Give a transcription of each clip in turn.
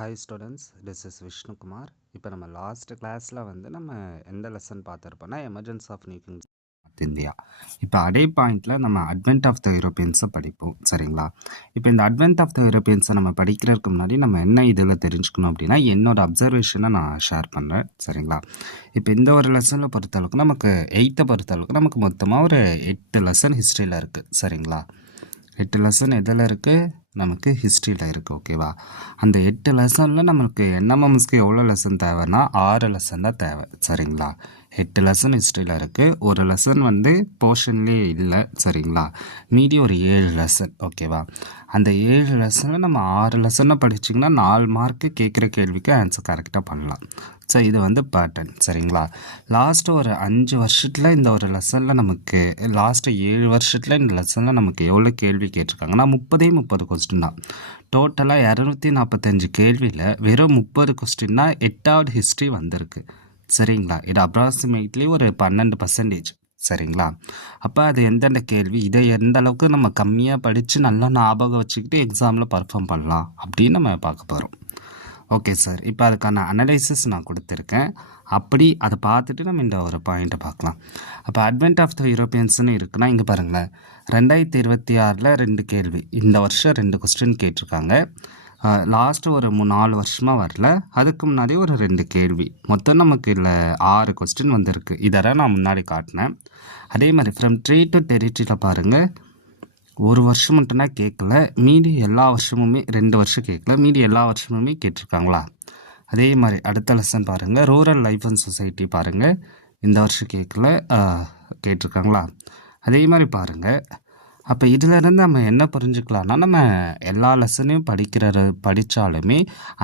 Hi students, this is Vishnukumar. இப்போ நம்ம last கிளாஸில் நம்ம எந்த லெசன் பார்த்துருப்போம்னா emergence of new kings India. இப்போ அதே பாயிண்டில் நம்ம அட்வென்ட் ஆஃப் த யூரோப்பியன்ஸை படிப்போம், சரிங்களா? இப்போ இந்த அட்வென்ட் ஆஃப் த யூரோப்பியன்ஸை நம்ம படிக்கிறதுக்கு முன்னாடி நம்ம என்ன இதில் தெரிஞ்சுக்கணும் அப்படின்னா என்னோட அப்சர்வேஷனை நான் ஷேர் பண்ணுறேன், சரிங்களா? இப்போ இந்த ஒரு லெசனில் பொறுத்தளவுக்கு நமக்கு 8th பொறுத்தளவுக்கு நமக்கு மொத்தமாக ஒரு 8 லெசன் ஹிஸ்ட்ரியில் இருக்குது, சரிங்களா? 8 லெசன் எதில் இருக்குது? நமக்கு ஹிஸ்ட்ரியில் இருக்குது, ஓகேவா? அந்த 8 லெசனில் நமக்கு என்எம்எம்எஸ்க்கு எவ்வளோ லெசன் தேவைன்னா 6 லெசன் தான் தேவை, சரிங்களா? 8 லெசன் ஹிஸ்ட்ரியில் இருக்குது. ஒரு லெசன் போர்ஷன்லேயே இல்லை, சரிங்களா? மீதி ஒரு 7 லெசன், ஓகேவா? அந்த 7 லெசனில் நம்ம 6 லெசனை படிச்சிங்கன்னா 4 மார்க்கு கேட்குற கேள்விக்கு ஆன்சர் கரெக்டாக பண்ணலாம். ஸோ இது பேட்டர்ன், சரிங்களா? லாஸ்ட்டு ஒரு 5 வருஷத்தில் இந்த ஒரு லெசனில் நமக்கு லாஸ்ட்டு 7 வருஷத்தில் இந்த லெசனில் நமக்கு எவ்வளோ கேள்வி கேட்டிருக்காங்கன்னா 30 கொஸ்டின் தான். டோட்டலாக 245 கேள்வியில் வெறும் 30 கொஸ்டின் தான் 8வது ஹிஸ்ட்ரி வந்திருக்கு, சரிங்களா? இது அப்ராக்சிமேட்லி ஒரு 12%, சரிங்களா? அப்போ அது எந்தெந்த கேள்வி, இதை எந்த அளவுக்கு நம்ம கம்மியாக படித்து நல்லா ஞாபகம் வச்சுக்கிட்டு எக்ஸாமில் பர்ஃபார்ம் பண்ணலாம் அப்படின்னு நம்ம பார்க்க போகிறோம். ஓகே சார், இப்போ அதுக்கான அனலைசிஸ் நான் கொடுத்துருக்கேன். அப்படி அதை பார்த்துட்டு நம்ம இந்த ஒரு பாயிண்ட்டை பார்க்கலாம். அப்போ அட்வென்ட் ஆஃப் த யூரோப்பியன்ஸ்னு இருக்குன்னா இங்கே பாருங்களேன், 2026 2 கேள்வி, இந்த வருஷம் 2 கொஸ்டின் கேட்டிருக்காங்க. லாஸ்ட்டு ஒரு 4 வருஷமாக வரல, அதுக்கு முன்னாடி ஒரு 2 கேள்வி, மொத்தம் நமக்கு இல்லை 6 கொஸ்டின் வந்திருக்கு. இதெல்லாம் நான் முன்னாடி காட்டினேன். அதே மாதிரி ஃப்ரம் ட்ரீ டு டெரிட்டரியில் பாருங்கள், ஒரு வருஷம் மட்டும்தான் கேட்கல, மீதி எல்லா வருஷமுமே 2 வருஷம் கேட்கல, மீதி எல்லா வருஷமுமே கேட்டிருக்காங்களா? அதே மாதிரி அடுத்த லெசன் பாருங்கள், ரூரல் லைஃப் அண்ட் சொசைட்டி பாருங்கள், இந்த வருஷம் கேட்கல, கேட்டிருக்காங்களா? அதே மாதிரி பாருங்கள். அப்போ இதிலேருந்து நம்ம என்ன புரிஞ்சுக்கலாம்னா, நம்ம எல்லா லெசனையும் படித்தாலுமே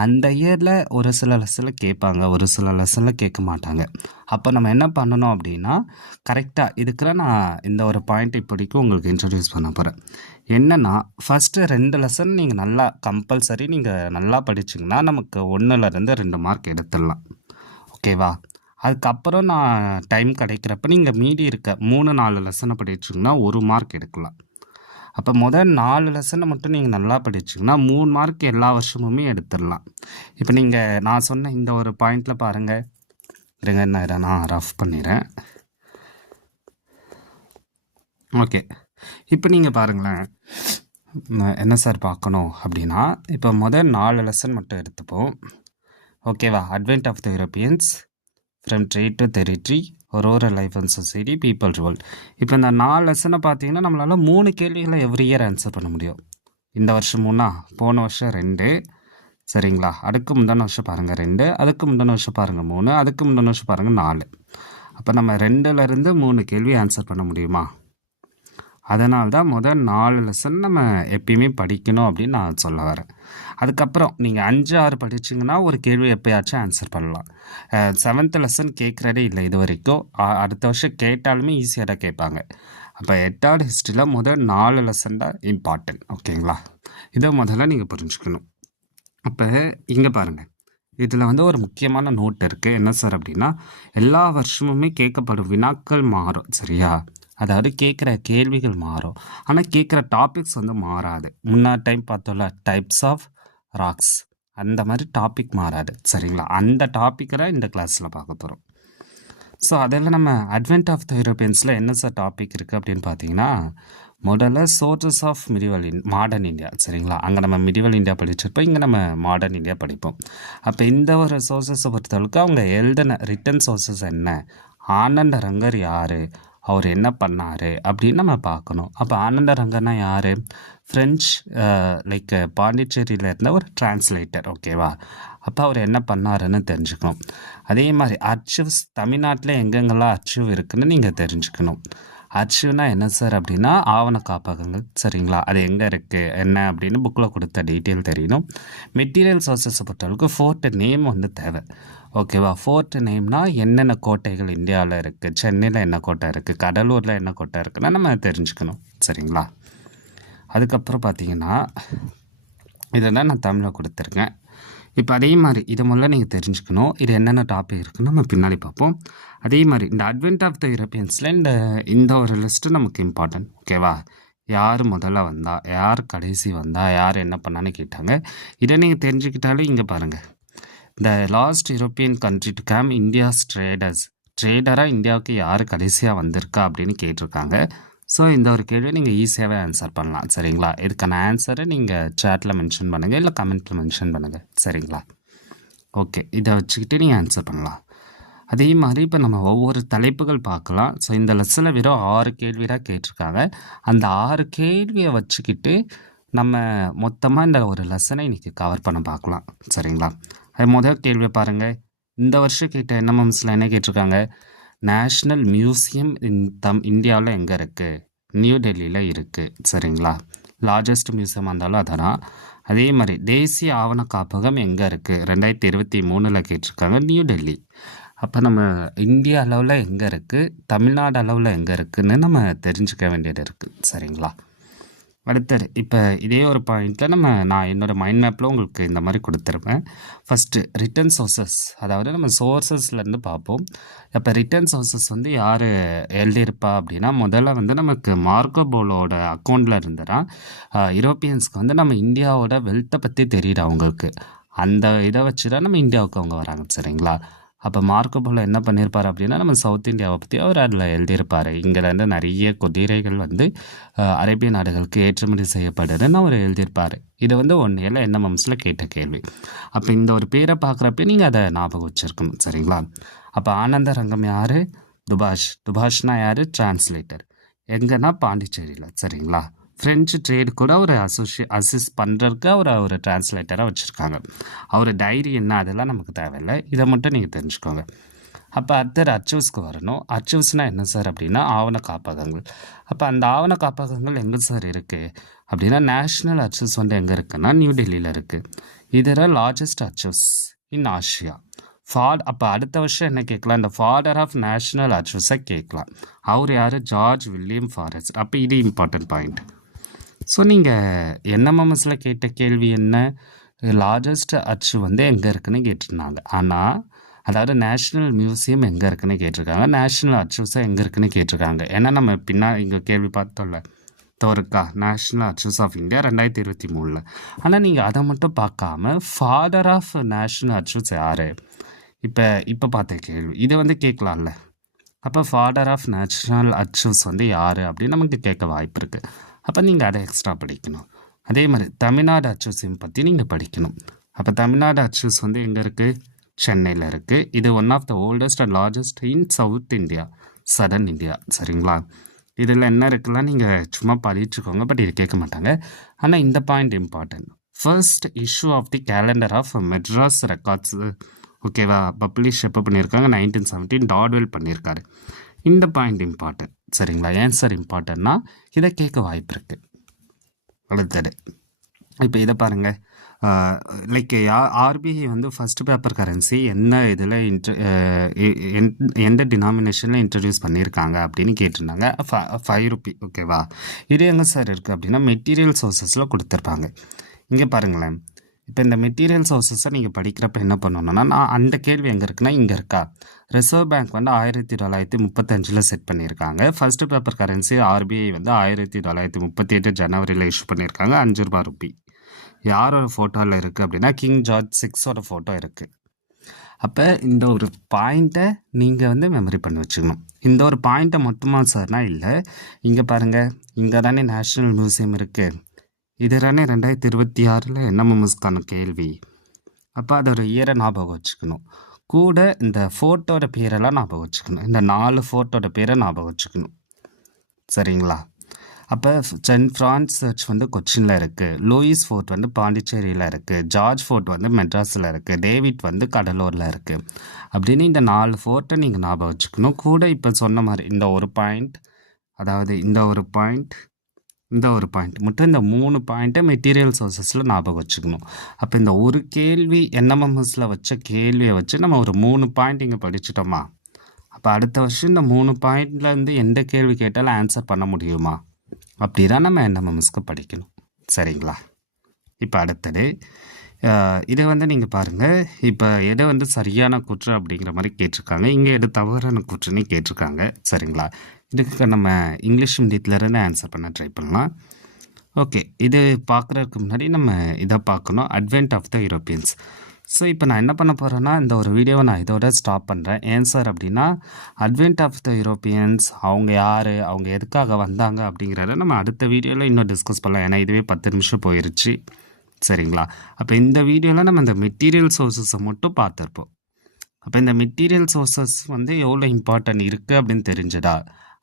அந்த இயரில் ஒரு சில லெசனில் கேட்பாங்க, ஒரு சில லெசனில் கேட்க மாட்டாங்க. அப்போ நம்ம என்ன பண்ணணும் அப்படின்னா கரெக்டாக இதுக்குள்ள நான் இந்த ஒரு பாயிண்ட் இப்படிக்கும் உங்களுக்கு இன்ட்ரடியூஸ் பண்ண போகிறேன். என்னென்னா ஃபஸ்ட்டு 2 லெசன் நீங்கள் நல்லா கம்பல்சரி நீங்கள் நல்லா படிச்சிங்கன்னா நமக்கு 1லேருந்து 2 மார்க் எடுத்துடலாம், ஓகேவா? அதுக்கப்புறம் நான் டைம் கிடைக்கிறப்ப நீங்கள் மீதி இருக்க 3-4 லெசனை படிச்சிங்கன்னா 1 மார்க் எடுக்கலாம். அப்போ முதல் 4 லெசனை மட்டும் நீங்கள் நல்லா படிச்சிங்கன்னா 3 மார்க் எல்லா வருஷமுமே எடுத்துடலாம். இப்போ நீங்கள் நான் சொன்ன இந்த ஒரு பாயிண்டில் பாருங்கள், இருங்க நான் ரஃப் பண்ணிடுறேன். ஓகே, இப்போ நீங்கள் பாருங்களேன், என்ன சார் பார்க்கணும் அப்படின்னா இப்போ முதல் 4 லெசன் மட்டும் எடுத்துப்போம், ஓகேவா? Advent of the Europeans, from trade to territory, rural life and society, people revolt. இப்போ இந்த 4 லெசனை பார்த்தீங்கன்னா நம்மளால் 3 கேள்விகளை எவ்ரி இயர் ஆன்சர் பண்ண முடியும். இந்த வருஷம் 3, போன வருஷம் 2, சரிங்களா? அதுக்கு முந்தின வருஷம் பாருங்கள் 2, அதுக்கு முந்தின வருஷம் பாருங்கள் 3, அதுக்கு முந்தின வருஷம் பாருங்கள் 4. அப்போ நம்ம 2லேருந்து 3 கேள்வி ஆன்சர் பண்ண முடியுமா? அதனால தான் முதல் 4 லெசன் நம்ம எப்பயுமே படிக்கணும் அப்படின்னு நான் சொல்ல வரேன். அதுக்கப்புறம் நீங்கள் 5-6 படிச்சிங்கன்னா ஒரு கேள்வி எப்போயாச்சும் ஆன்சர் பண்ணலாம். 7th லெசன் கேட்குறதே இல்லை இது வரைக்கும், அடுத்த வருஷம் கேட்டாலுமே ஈஸியாக தான் கேட்பாங்க. அப்போ 8வது ஹிஸ்ட்ரியில் முதல் 4 லெசன் தான் இம்பார்ட்டன்ட், ஓகேங்களா? இதை முதல்ல நீங்கள் புரிஞ்சுக்கணும். அப்போ இங்கே பாருங்கள், இதில் ஒரு முக்கியமான நோட் இருக்குது. என்ன சார் அப்படின்னா, எல்லா வருஷமுமே கேட்கப்படும் வினாக்கள் மாறும், சரியா? அதாவது கேட்குற கேள்விகள் மாறும், ஆனால் கேட்குற டாபிக்ஸ் மாறாது. முன்னாடி டைம் பார்த்தோம்ல, டைப்ஸ் ஆஃப் ராக்ஸ், அந்த மாதிரி டாபிக் மாறாது, சரிங்களா? அந்த டாப்பிக்கை தான் இந்த கிளாஸில் பார்க்க போகிறோம். ஸோ அதெல்லாம் நம்ம அட்வென்ட் ஆஃப் த யூரோப்பியன்ஸில் என்ன சார் டாபிக் இருக்குது அப்படின்னு பார்த்தீங்கன்னா, முதல்ல சோர்சஸ் ஆஃப் மாடர்ன் இந்தியா, சரிங்களா? அங்கே நம்ம மிடிவல் இந்தியா படிச்சிருப்போம், இங்கே நம்ம மாடர்ன் இந்தியா படிப்போம். அப்போ இந்த ஒரு சோர்சஸை பொறுத்தளவுக்கு அவங்க எழுதின ரிட்டன் சோர்சஸ் என்ன, ஆனந்த ரங்கர் யார், அவர் என்ன பண்ணார் அப்படின்னு நம்ம பார்க்கணும். அப்போ ஆனந்த ரங்கர்னா யார்? ஃப்ரெஞ்ச் லைக் பாண்டிச்சேரியில் இருந்த ஒரு டிரான்ஸ்லேட்டர், ஓகேவா? அப்போ அவர் என்ன பண்ணாருன்னு தெரிஞ்சுக்கணும். அதே மாதிரி அர்ச்சிவ்ஸ், தமிழ்நாட்டில் எங்கெங்கெல்லாம் அர்ச்சிவ் இருக்குதுன்னு நீங்கள் தெரிஞ்சுக்கணும். அர்ச்சிவ்னா என்ன சார் அப்படின்னா ஆவண காப்பகங்கள், சரிங்களா? அது எங்கே இருக்குது என்ன அப்படின்னு புக்கில் கொடுத்த டீட்டெயில் தெரியணும். மெட்டீரியல் சோர்ஸஸை பொறுத்தளவுக்கு ஃபோர்ட் நேம் தேவை, ஓகேவா? ஃபோர்ட் நேம்னா என்னென்ன கோட்டைகள் இந்தியாவில் இருக்குது, சென்னையில் என்ன கோட்டை இருக்குது, கடலூரில் என்ன கோட்டை இருக்குன்னா நம்ம தெரிஞ்சுக்கணும், சரிங்களா? அதுக்கப்புறம் பார்த்தீங்கன்னா இதெல்லாம் நான் தமிழில் கொடுத்துருக்கேன். இப்போ அதே மாதிரி இதை முதல்ல நீங்கள் தெரிஞ்சுக்கணும், இது என்னென்ன டாபிக் இருக்குன்னு நம்ம பின்னாடி பார்ப்போம். அதே மாதிரி இந்த அட்வென்ட் ஆஃப் த யூரோப்பியன்ஸில் இந்த ஒரு லிஸ்ட்டு நமக்கு இம்பார்ட்டன்ட், ஓகேவா? யார் முதல்ல வந்தா, யார் கடைசி வந்தா, யார் என்ன பண்ணான்னு கேட்டாங்க. இதை நீங்கள் தெரிஞ்சுக்கிட்டாலே இங்கே பாருங்கள், the last European country to come India's ட்ரேடராக இந்தியாவுக்கு யார் கடைசியாக வந்திருக்கா அப்படின்னு கேட்டிருக்காங்க. ஸோ இந்த ஒரு கேள்வி நீங்கள் ஈஸியாகவே ஆன்சர் பண்ணலாம். சரிங்களா? இதுக்கான ஆன்சரை நீங்கள் சேட்டில் மென்ஷன் பண்ணுங்கள், இல்லை கமெண்ட்டில் மென்ஷன் பண்ணுங்கள். சரிங்களா? ஓகே, இதை வச்சுக்கிட்டு நீங்கள் ஆன்சர் பண்ணலாம். அதே மாதிரி இப்போ நம்ம ஒவ்வொரு தலைப்புகள் பார்க்கலாம். ஸோ இந்த லெசனில் வெறும் 6 கேள்வி தான் கேட்டிருக்காங்க. அந்த 6 கேள்வியை வச்சுக்கிட்டு நம்ம மொத்தமாக இந்த ஒரு லெசனை இன்றைக்கி கவர் பண்ண பார்க்கலாம். சரிங்களா? அது முதல் கேள்வியை பாருங்கள். இந்த வருஷம் கேட்ட என்எம்எம்ஸில் என்ன கேட்டிருக்காங்க? நேஷ்னல் மியூசியம் இந்தியாவில் எங்கே இருக்குது? நியூ டெல்லியில் இருக்குது. சரிங்களா? லார்ஜஸ்ட் மியூசியம் இருந்தாலும் அதனால். அதே மாதிரி தேசிய ஆவண காப்பகம் எங்கே இருக்குது? 2023 கேட்டிருக்காங்க. நியூ டெல்லி. அப்போ நம்ம இந்தியா அளவில் எங்கே இருக்குது, தமிழ்நாடு அளவில் எங்கே இருக்குதுன்னு நம்ம தெரிஞ்சுக்க வேண்டியது இருக்குது. சரிங்களா? அடுத்தது இப்போ இதே ஒரு பாயிண்ட்டில் நான் என்னோடய மைண்ட் மேப்பில் உங்களுக்கு இந்த மாதிரி கொடுத்துருப்பேன். ஃபஸ்ட்டு ரிட்டன் சோர்சஸ், அதாவது நம்ம சோர்சஸ்லேருந்து பார்ப்போம். இப்போ ரிட்டன் சோர்சஸ் வந்து யார் எழுதியிருப்பா அப்படின்னா, முதல்ல வந்து நமக்கு மார்க்கோ போலோட அக்கௌண்ட்டில் இருந்துன்னா யூரோப்பியன்ஸ்க்கு வந்து நம்ம இந்தியாவோட வெல்த்தை பற்றி தெரியுது அவங்களுக்கு. அந்த இதை வச்சு தான் நம்ம இந்தியாவுக்கு அவங்க வராங்க. சரிங்களா? அப்போ மார்க்கோ போலோ என்ன பண்ணியிருப்பார் அப்படின்னா, நம்ம சவுத் இந்தியாவை பற்றி அவர் அதில் எழுதியிருப்பார். இங்கேருந்து நிறைய குதிரைகள் வந்து அரேபிய நாடுகளுக்கு ஏற்றுமதி செய்யப்படுதுன்னு அவர் எழுதியிருப்பார். இது வந்து ஒன்றையில் என்எம்எம்ஸில் கேட்ட கேள்வி. அப்போ இந்த ஒரு பேரை பார்க்குறப்ப நீங்கள் அதை ஞாபகம் வச்சுருக்கணும். சரிங்களா? அப்போ ஆனந்த ரங்கம் யார்? துபாஷ்னா யார்? டிரான்ஸ்லேட்டர். எங்கன்னா பாண்டிச்சேரியில். சரிங்களா? ஃப்ரெஞ்சு ட்ரேடு கூட ஒரு அசிஸ்ட் பண்ணுறதுக்கு அவர் ஒரு டிரான்ஸ்லேட்டராக வச்சுருக்காங்க. அவர் டைரி என்ன அதெல்லாம் நமக்கு தேவையில்லை, இதை மட்டும் நீங்கள் தெரிஞ்சுக்கோங்க. அப்போ அடுத்தது அச்சீவ்ஸ்க்கு வரணும். அச்சீவ்ஸ்னால் என்ன சார் அப்படின்னா ஆவண காப்பகங்கள். அப்போ அந்த ஆவண காப்பகங்கள் எங்கே சார் இருக்குது அப்படின்னா, நேஷ்னல் அச்சீவ்ஸ் வந்து எங்கே இருக்குன்னா நியூ டெல்லியில் இருக்குது. இதர லார்ஜஸ்ட் அச்சீவ்ஸ் இன் ஆசியா. அப்போ அடுத்த வருஷம் என்ன கேட்கலாம்? இந்த ஃபாதர் ஆஃப் நேஷ்னல் அச்சீவ்ஸை கேட்கலாம். அவர் யார்? George William forest. அப்போ இது இம்பார்ட்டன்ட் பாயிண்ட். ஸோ நீங்கள் என்எம்எம்எஸில் கேட்ட கேள்வி என்ன? லார்ஜஸ்ட் அச்சு வந்து எங்கே இருக்குன்னு கேட்டிருந்தாங்க. ஆனால் அதாவது நேஷ்னல் மியூசியம் எங்கே இருக்குன்னு கேட்டிருக்காங்க, நேஷ்னல் அச்சீவ்ஸை எங்கே இருக்குன்னு கேட்டிருக்காங்க. ஏன்னா நம்ம இங்கே கேள்வி பார்த்தோம்ல, தோருக்கா நேஷ்னல் அச்சீவ்ஸ் ஆஃப் இந்தியா 2023. ஆனால் நீங்கள் அதை மட்டும் பார்க்காம ஃபாதர் ஆஃப் நேஷ்னல் அச்சீவ்ஸ் யார்? இப்போ பார்த்த கேள்வி இது வந்து கேட்கலாம்ல. அப்போ ஃபாதர் ஆஃப் நேஷ்னல் அச்சீவ்ஸ் வந்து யார் அப்படின்னு நமக்கு கேட்க வாய்ப்பு இருக்குது. அப்போ நீங்கள் அதை எக்ஸ்ட்ரா படிக்கணும். அதே மாதிரி தமிழ்நாடு அச்சீவ்ஸையும் பற்றி நீங்கள் படிக்கணும். அப்போ தமிழ்நாடு அச்சீவ்ஸ் வந்து எங்கே இருக்குது? சென்னையில் இருக்குது. இது one of the oldest and largest in South India, Southern India. சரிங்களா? இதில் என்ன இருக்குல்லாம் நீங்கள் சும்மா படிச்சுக்கோங்க, பட் இது கேட்க மாட்டாங்க. ஆனால் இந்த point important. First issue of the calendar of Madras records, ஓகேவா, பப்ளிஷ் எப்போ பண்ணியிருக்காங்க? 1917 டாட்வெல் பண்ணியிருக்காரு. இந்த பாயிண்ட் இம்பார்ட்டன்ட். சரிங்களா? ஆன்சர் இம்பார்ட்டன்னா இதை கேட்க வாய்ப்பு இருக்குது. அடுத்தது இப்போ இதை பாருங்கள். லைக் ஆர்பிஐ வந்து ஃபஸ்ட்டு பேப்பர் கரன்சி என்ன இதில் எந்த டினாமினேஷனில் இன்ட்ரடியூஸ் பண்ணியிருக்காங்க அப்படின்னு கேட்டிருந்தாங்க. 5 ரூபி. ஓகேவா? இது எங்கே சார் இருக்குது அப்படின்னா மெட்டீரியல் சோர்சஸில் கொடுத்துருப்பாங்க. இங்கே பாருங்களேன். இப்போ இந்த மெட்டீரியல் சோர்சஸை நீங்கள் படிக்கிறப்ப என்ன பண்ணணும்னா, நான் அந்த கேள்வி எங்கே இருக்குன்னா இங்கே இருக்கா. ரிசர்வ் பேங்க் வந்து 1935 செட் பண்ணியிருக்காங்க. ஃபஸ்ட்டு பேப்பர் கரன்சி ஆர்பிஐ வந்து 1938 ஜனவரியில் இஷ்யூ பண்ணியிருக்காங்க. 5 ரூபா ரூபி. யாரோட ஃபோட்டோவில் இருக்குது அப்படின்னா கிங் ஜார்ஜ் 6 ஃபோட்டோ இருக்குது. அப்போ இந்த ஒரு பாயிண்ட்டை நீங்கள் வந்து மெமரி பண்ணி வச்சுக்கணும். இந்த ஒரு பாயிண்ட்டை மட்டுமா சார்னா இல்லை. இங்கே பாருங்கள், இங்கே தானே நேஷ்னல் மியூசியம் இருக்குது. இது தானே 2026 என்எம்எம்எஸ்க்கான கேள்வி. அப்போ அதோட இயரை ஞாபகம் வச்சுக்கணும். கூட இந்த ஃபோட்டோட பேரெல்லாம் ஞாபகம் வச்சுக்கணும். இந்த 4 ஃபோட்டோட பேரை ஞாபகம் வச்சுக்கணும். சரிங்களா? அப்போ சென்ட் ஃப்ரான்ஸ் சர்ச் வந்து கொச்சினில் இருக்குது. லூயிஸ் ஃபோர்ட் வந்து பாண்டிச்சேரியில் இருக்குது. ஜார்ஜ் ஃபோர்ட் வந்து மெட்ராஸில் இருக்குது. டேவிட் வந்து கடலூரில் இருக்குது. அப்படின்னு இந்த 4 ஃபோர்ட்டை நீங்கள் ஞாபகம் வச்சுக்கணும். கூட இப்போ சொன்ன மாதிரி இந்த ஒரு பாயிண்ட், அதாவது இந்த ஒரு பாயிண்ட் மட்டும், இந்த 3 பாயிண்ட்டை மெட்டீரியல் சோர்சஸில் ஞாபகம் வச்சுக்கணும். அப்போ இந்த ஒரு கேள்வி என்எம்எம்எஸில் வச்ச கேள்வியை வச்சு நம்ம ஒரு 3 பாயிண்ட் இங்கே படிச்சிட்டோமா? அப்போ அடுத்த வருஷம் இந்த 3 பாயிண்ட்லேருந்து எந்த கேள்வி கேட்டாலும் ஆன்சர் பண்ண முடியுமா? அப்படி தான் நம்ம என்எம்எம்எஸ்க்கு படிக்கணும். சரிங்களா? இப்போ அடுத்தது இதை வந்து நீங்கள் பாருங்கள். இப்போ எது வந்து சரியான கூற்று அப்படிங்கிற மாதிரி கேட்டிருக்காங்க. இங்கே எது தவறான கூற்றுன்னு கேட்டிருக்காங்க. சரிங்களா? இதுக்கு நம்ம இங்கிலீஷ் மீடியத்துலேருந்து ஆன்சர் பண்ண ட்ரை பண்ணலாம். ஓகே, இது பார்க்குறதுக்கு முன்னாடி நம்ம இதை பார்க்கணும். Advent of the Europeans. So இப்போ நான் என்ன பண்ண போகிறேன்னா, இந்த ஒரு வீடியோவை நான் இதோட ஸ்டாப் பண்ணுறேன். ஏன் சார் அப்படின்னா, அட்வென்ட் ஆஃப் த யூரோப்பியன்ஸ் அவங்க யார், அவங்க எதுக்காக வந்தாங்க அப்படிங்கிறத நம்ம அடுத்த வீடியோவில் இன்னும் டிஸ்கஸ் பண்ணலாம். ஏன்னா இதுவே 10 நிமிஷம் போயிருச்சு. சரிங்களா? அப்போ இந்த வீடியோவில் நம்ம இந்த மெட்டீரியல் சோர்ஸஸை மட்டும் பார்த்துருப்போம். அப்போ இந்த மெட்டீரியல் சோர்ஸஸ் வந்து எவ்வளோ இம்பார்ட்டன்ட் இருக்குது அப்படின்னு தெரிஞ்சதா?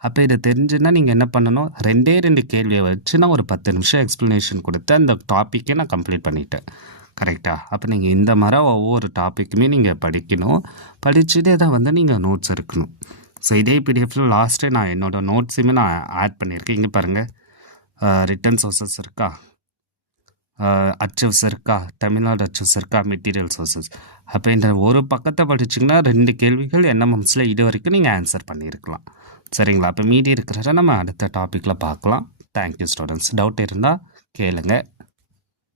அப்போ இதை தெரிஞ்சுன்னா நீங்கள் என்ன பண்ணணும், 2 கேள்வியை வச்சு நான் ஒரு 10 நிமிஷம் எக்ஸ்ப்ளனேஷன் கொடுத்து அந்த டாப்பிக்கை நான் கம்ப்ளீட் பண்ணிட்டேன். கரெக்டாக? அப்போ நீங்கள் இந்த மாதிரி ஒவ்வொரு டாப்பிக்குமே நீங்கள் படிக்கணும். படிச்சுட்டே தான் வந்து நீங்கள் நோட்ஸ் எடுக்கணும். ஸோ இதே பிடிஎஃப்ல லாஸ்ட்டே நான் என்னோடய நோட்ஸுமே நான் ஆட் பண்ணியிருக்கேன். இங்கே பாருங்கள், ரிட்டன் சோர்ஸஸ் இருக்கா, அச்சீவ்ஸ் இருக்கா, தமிழ்நாடு அச்சீவ்ஸ் இருக்கா, மெட்டீரியல் சோர்ஸஸ். அப்போ இந்த ஒரு பக்கத்தை படிச்சிங்கன்னா 2 கேள்விகள் என்எம்எம்ஸில் இது வரைக்கும் நீங்கள் ஆன்சர் பண்ணியிருக்கலாம். சரிங்களா? அப்போ மீதி இருக்கிறத நம்ம அடுத்த டாப்பிக்கில் பார்க்கலாம். Thank you students. டவுட் இருந்தால் கேளுங்க.